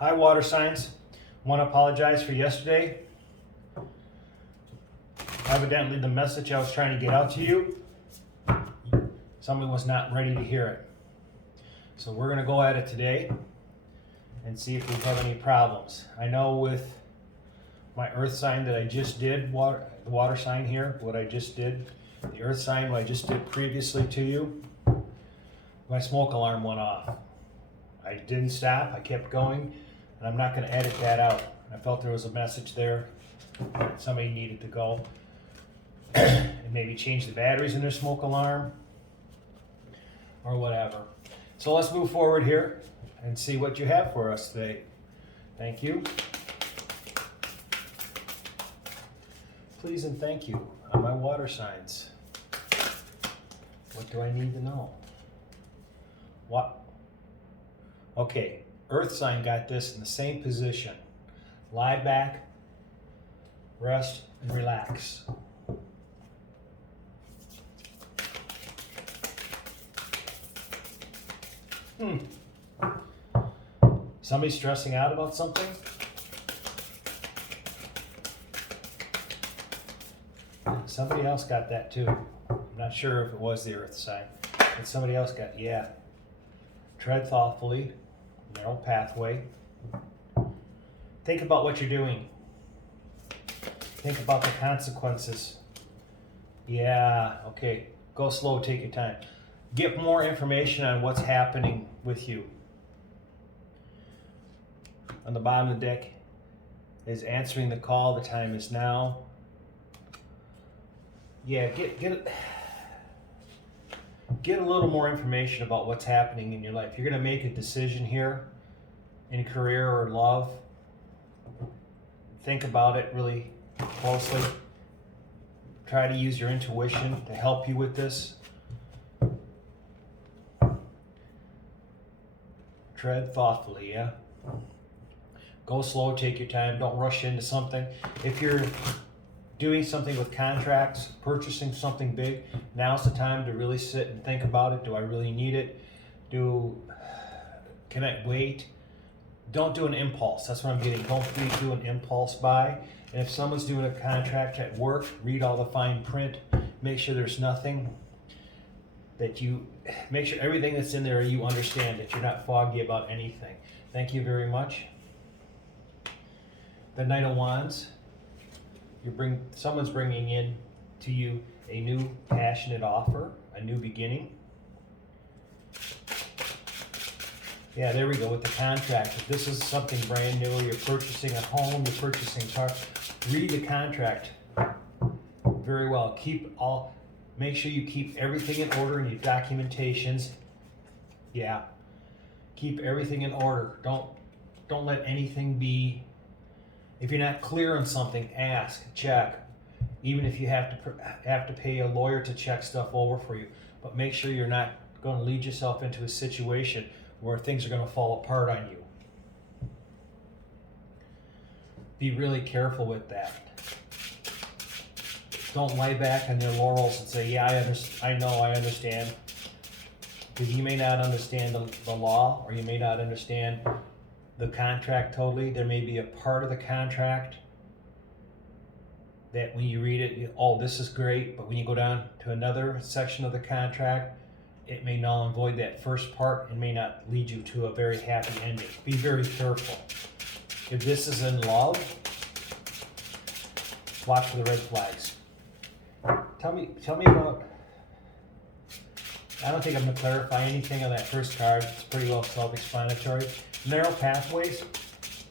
Hi, water signs. Want to apologize for yesterday. Evidently, the message I was trying to get out to you, somebody was not ready to hear it. So we're going to go at it today and see if we have any problems. I know with my earth sign that I just did, the water sign here, what I just did, the earth sign, what I just did previously to you, my smoke alarm went off. I didn't stop, I kept going, and I'm not going to edit that out. I felt there was a message there that somebody needed to go and maybe change the batteries in their smoke alarm or whatever. So let's move forward here and see what you have for us today. Thank you. Please and thank you on my water signs. What do I need to know? What? Okay, earth sign got this in the same position. Lie back, rest, and relax. Somebody stressing out about something? Somebody else got that too. I'm not sure if it was the earth sign, but somebody else got, yeah. Tread thoughtfully, narrow pathway. Think about what you're doing. Think about the consequences. Yeah, okay. Go slow, take your time. Get more information on what's happening with you. On the bottom of the deck is answering the call. The time is now. Yeah, get a little more information about what's happening in your life. You're going to make a decision here in career or love. Think about it really closely. Try to use your intuition to help you with this. Tread thoughtfully, yeah? Go slow, take your time, don't rush into something. If you're doing something with contracts, purchasing something big, now's the time to really sit and think about it. Do I really need it? Can I wait? Don't do an impulse. That's what I'm getting. Don't do an impulse buy. And if someone's doing a contract at work, read all the fine print. Make sure there's nothing make sure everything that's in there you understand, that you're not foggy about anything. Thank you very much. The Knight of Wands. Someone's bringing in to you a new passionate offer, a new beginning. Yeah, there we go with the contract. If this is something brand new, you're purchasing a home, you're purchasing a car, read the contract very well. Make sure you keep everything in order in your documentations. Yeah, keep everything in order. Don't let anything be. If you're not clear on something, ask, check. Even if you have to pay a lawyer to check stuff over for you, but make sure you're not going to lead yourself into a situation where things are going to fall apart on you. Be really careful with that. Don't lie back on your laurels and say, yeah, I understand. Because you may not understand the law, or you may not understand the contract totally. There may be a part of the contract that when you read it, oh, this is great, but when you go down to another section of the contract, it may null and void that first part and may not lead you to a very happy ending. Be very careful. If this is in love, watch for the red flags. Tell me about, I don't think I'm going to clarify anything on that first card. It's pretty well self-explanatory. Narrow pathways.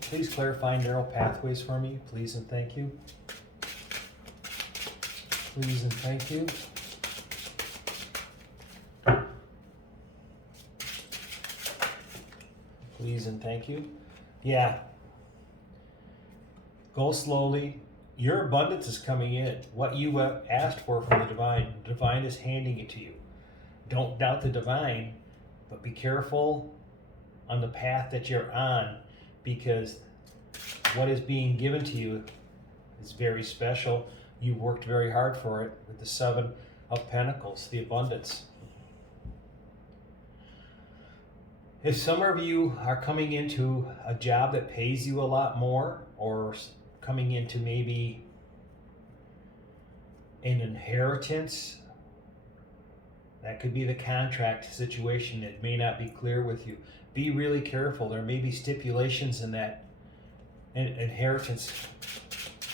Please clarify narrow pathways for me. Please and thank you. Please and thank you. Please and thank you. Yeah. Go slowly. Your abundance is coming in. What you have asked for from the divine is handing it to you. Don't doubt the divine, but be careful on the path that you're on, because what is being given to you is very special. You worked very hard for it with the Seven of Pentacles, the abundance. If some of you are coming into a job that pays you a lot more, or coming into maybe an inheritance, that could be the contract situation. It may not be clear with you. Be really careful. There may be stipulations in that inheritance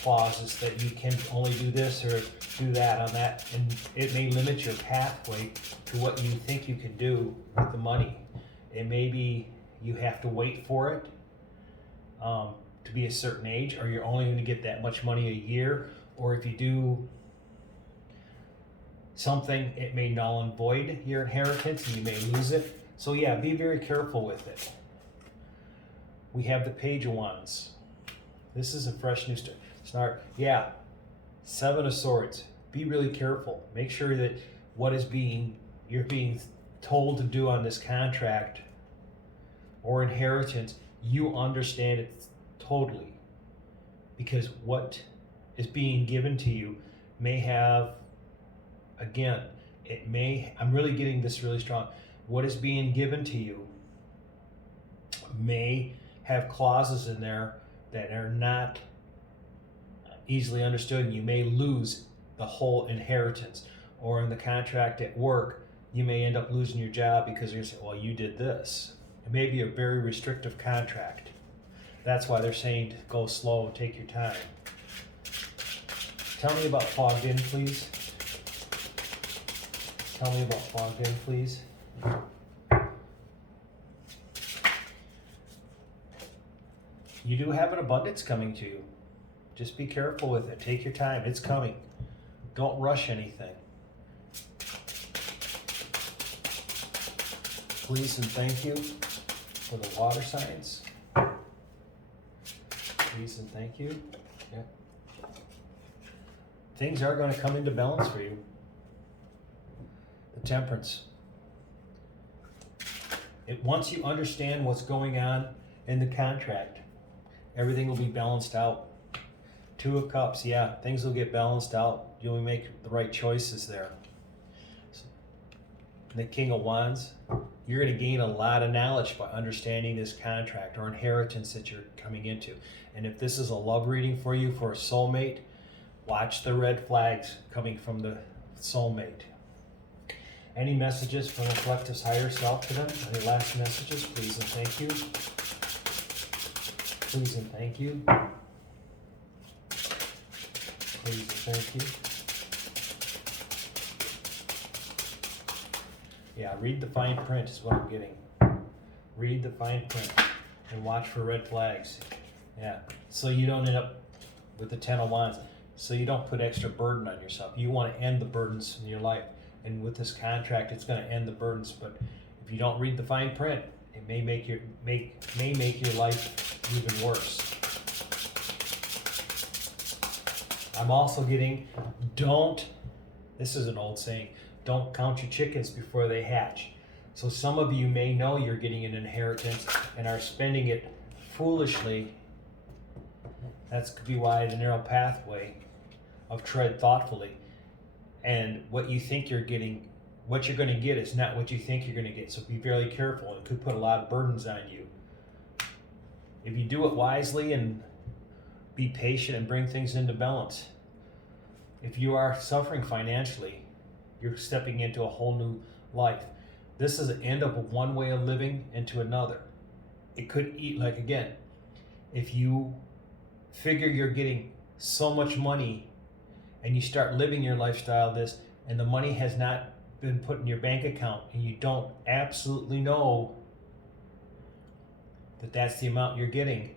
clauses that you can only do this or do that on that, and it may limit your pathway to what you think you can do with the money. It may be you have to wait for it to be a certain age, or you're only going to get that much money a year, or if you do something, it may null and void your inheritance and you may lose it. So yeah, be very careful with it. We have the Page of Wands. This is a fresh new start. Yeah, Seven of Swords. Be really careful. Make sure that what is you're being told to do on this contract or inheritance, you understand it totally. Because what is being given to you may have, again, I'm really getting this really strong. What is being given to you may have clauses in there that are not easily understood, and you may lose the whole inheritance. Or in the contract at work, you may end up losing your job because you're saying, well, you did this. It may be a very restrictive contract. That's why they're saying to go slow and take your time. Tell me about Fogged In, please. Tell me about Fogged In, please. You do have an abundance coming to you. Just be careful with it. Take your time. It's coming. Don't rush anything. Please and thank you for the water signs. Please and thank you. Yeah. Things are going to come into balance for you. The Temperance. Once you understand what's going on in the contract, everything will be balanced out. Two of Cups, yeah, things will get balanced out. You'll make the right choices there. The King of Wands, you're going to gain a lot of knowledge by understanding this contract or inheritance that you're coming into. And if this is a love reading for you for a soulmate, watch the red flags coming from the soulmate. Any messages from the collective's higher self to them? Any last messages? Please and thank you. Please and thank you. Please and thank you. Yeah, read the fine print is what I'm getting. Read the fine print and watch for red flags. Yeah, so you don't end up with the Ten of Wands. So you don't put extra burden on yourself. You want to end the burdens in your life. And with this contract, it's going to end the burdens. But if you don't read the fine print, it may make your life even worse. I'm also getting, this is an old saying, don't count your chickens before they hatch. So some of you may know you're getting an inheritance and are spending it foolishly. That could be why the narrow pathway of tread thoughtfully. And what you think you're getting, what you're going to get is not what you think you're going to get. So be very careful. It could put a lot of burdens on you. If you do it wisely and be patient and bring things into balance. If you are suffering financially, you're stepping into a whole new life. This is the end of one way of living into another. It could eat, like again, if you figure you're getting so much money and you start living your lifestyle and the money has not been put in your bank account and you don't absolutely know that that's the amount you're getting,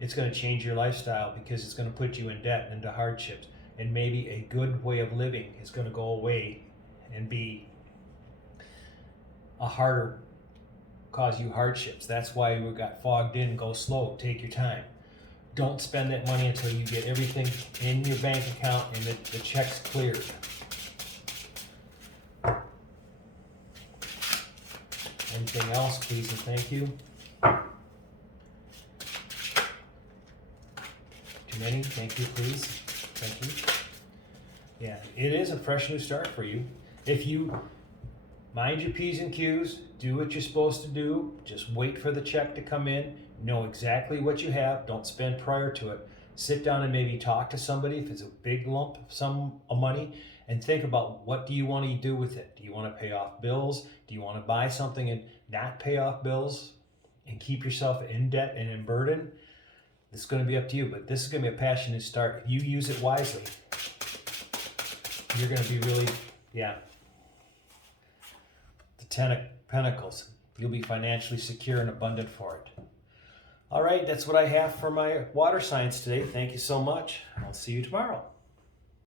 it's going to change your lifestyle because it's going to put you in debt and into hardships. And maybe a good way of living is going to go away and be a harder, cause you hardships. That's why we got fogged in. Go slow. Take your time. Don't spend that money until you get everything in your bank account and the check's cleared. Anything else, please and thank you. Too many? Thank you, please. Thank you. Yeah, it is a fresh new start for you. If you mind your P's and Q's, do what you're supposed to do, just wait for the check to come in, know exactly what you have, don't spend prior to it. Sit down and maybe talk to somebody if it's a big lump of money, and think about what do you want to do with it. Do you want to pay off bills? Do you want to buy something and not pay off bills and keep yourself in debt and in burden? It's going to be up to you, but this is going to be a passionate start. If you use it wisely, you're going to be really, the Ten of Pentacles. You'll be financially secure and abundant for it. All right, that's what I have for my water signs today. Thank you so much. I'll see you tomorrow.